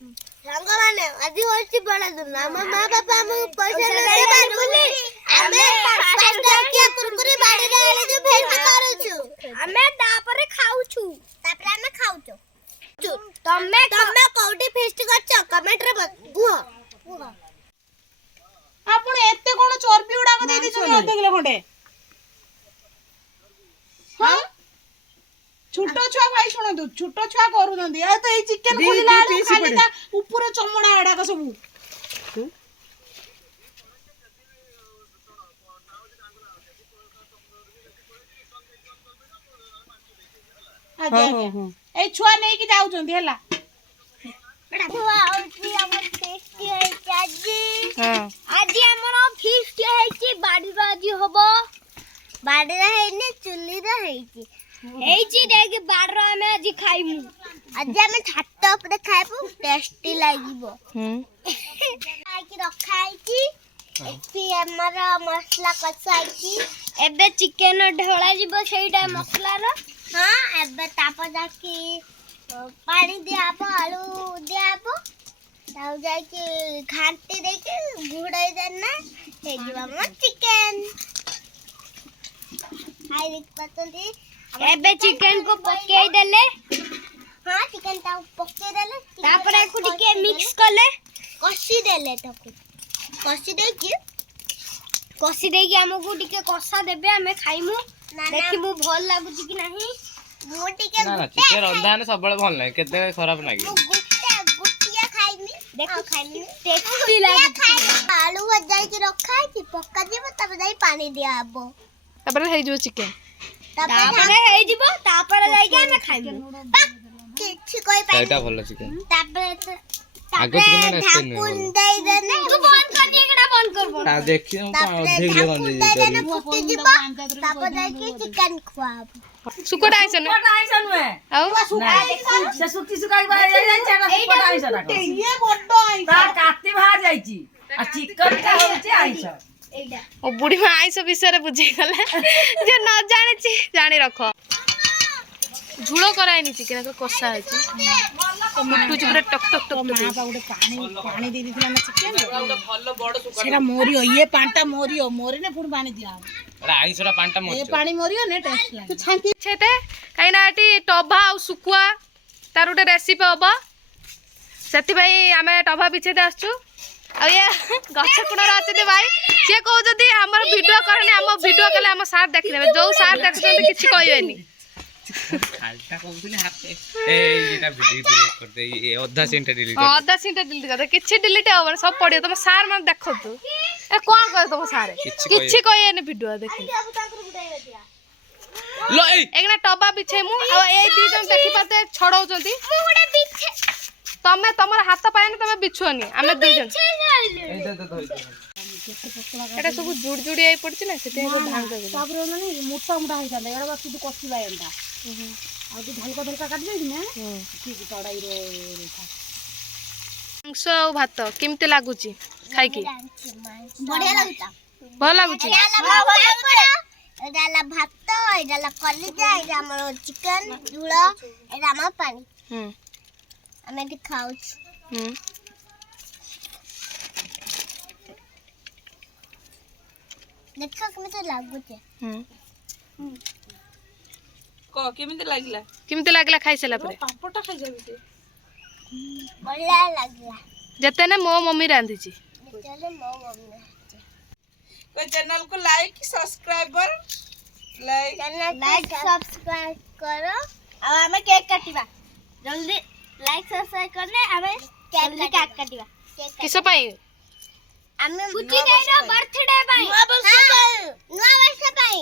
रंग माने आदि होची बड़ा दिन हम मां बाप हम पैसा दे पारबुली हमें फास्ट के कुरकुरी बाड़ी रे जो भेट करू छु हमें तापर खाऊ छु तापर हमें खाऊ छु तमे कोठी फेस्ट करछ कमेंट रे कुह आपण एते कोन चर्बी उडा को दे दिछु अधे किलो खंडे हां छोटो छुआ भाई सुन दो छोटो छुआ करू नंदी आ तो ए चिकन खोलिला खाली ता ऊपर चमड़ा एडा का सब ए छुआ नै कि जाउ चंदी हला छुआ औती हमर टेस्टी है चाजी हां आजी हमर फिस्ट है बाड़ी राजी होबो बाड़ी रे हेने चुल्ली रे हेची हेची देख बाड़ में आज खाइमु आज हम छात ऊपर खाइबो टेस्टी लागिबो आकी रखा हेची एती हमर मसला कसा हेची एबे चिकन ढोला जीबो सेइडा मसला रो हां एबे ताप जाकी पानी दियाबो आलू दियाबो ताऊ जाकी घांटी देके घुड़ाई देना हे जीवा म चिकन हाय देख पतली एबे चिकन को पकेई देले हां चिकन ता पकेई देले तापर को टिके मिक्स करले कसी देले तको कसी देकी हमको टिके कसा देबे हमें खाइमु देखिमु भल लागुची कि नाही मो टिके ना चिकन रंधा ने सब बळे भल नै केते खराब लागे गुटिया खाइमी देखो खाइमी टेस्टी लागुची आलू भजाई के रखा है कि पक्का जेबो तब जाई पानी दियाबो तबरे हे जो चिकन तापरे हे जीवो तापरे जाई के हमें खाइमु किछि कोई पाई एटा भल चिकन तापरे आगो चिकन टेस्ट नै ढाकुन दे देने तू बंद कर दे केडा बंद करबो ता देखि हम अधिक लगन दे फुटी जीवो तापर जाई के चिकन खुआब सुकोटा आइसन हुए आउ से सुकी सुकाई बा जाई छना सुकोटा आइसन ये बड्डो आइसन ता काटी बाहर जाईची आ चिकन का होची आइसन ओ बुढ़ी मां आइस विषय रे बुझी गला जे न जाने छी जानी रखो झुलो करायनी चिकन को कसा है छी तो मुट्टू चिकन टक टक टक मां बा उडे पानी दे दिथिला ना चिकन भलो बड़ सेरा मोरियो ये पांटा मोरियो मोरे ने फुड पानी दिया अरे आइसरा पांटा मोर ये पानी मोरियो ने टेस्ट लागे तू छांकी छेते काइना एटी टभा और सुकुआ तार उटे रेसिपी होबा सेति भाई हमें टभा बिछेते आछू आ ये गछ कुणर आछते भाई से कहू जदी हमर वीडियो करने हम वीडियो कले हम सार देख लेबे जो सार देखछन किछि कहबेनी खालटा कहउतले हाथे ए जेटा वीडियो ब्रेक कर दे ये आधा सेंटर डिलीट आधा सीट डिलीट कर दे किछि डिलीट हो सब पड़ियो तुम सार मन देखो तू ए कोन कर तुम सारे किछि कहबेनी वीडियो देखि लो ए एकना टबा बिछे मु आ ए दी जन देखि पाते छड़ौ जंती मु गुडे बिछे तमे तमर हाथ पाएनी तमे बिछोनी हमें दे जन ए दे एटा सब जुड़ जुड़ी आई पड़छि ना सेते धान कर तापर माने मोटा मोटा होई जाले एरा बस तू कसी बायंदा आ तू हल्का हल्का काट दे ना ठीक चढ़ाई रे मांस आ भात केमते लागुची खाई की बढ़िया लागता भल लागुची एडाला भात एडाला कलिजा एडा हमर चिकन झुळा एडा हमर पानी हमें दिखाओ देखो केमते लागुचे को केमते लागला खाई सला परे पापटा खाई जाबे से बढ़िया लागला जते ने मो मम्मी रांधी छी चले मो मम्मी तो चैनल को लाइक सब्सक्राइबर लाइक सब्सक्राइब करो अब हमें केक काटिबा जल्दी लाइक सब्सक्राइब करने हमें केक काटिबा किसो पाई हमें छुट्टी देना बर्थडे पाई नुआ वर्ष पाई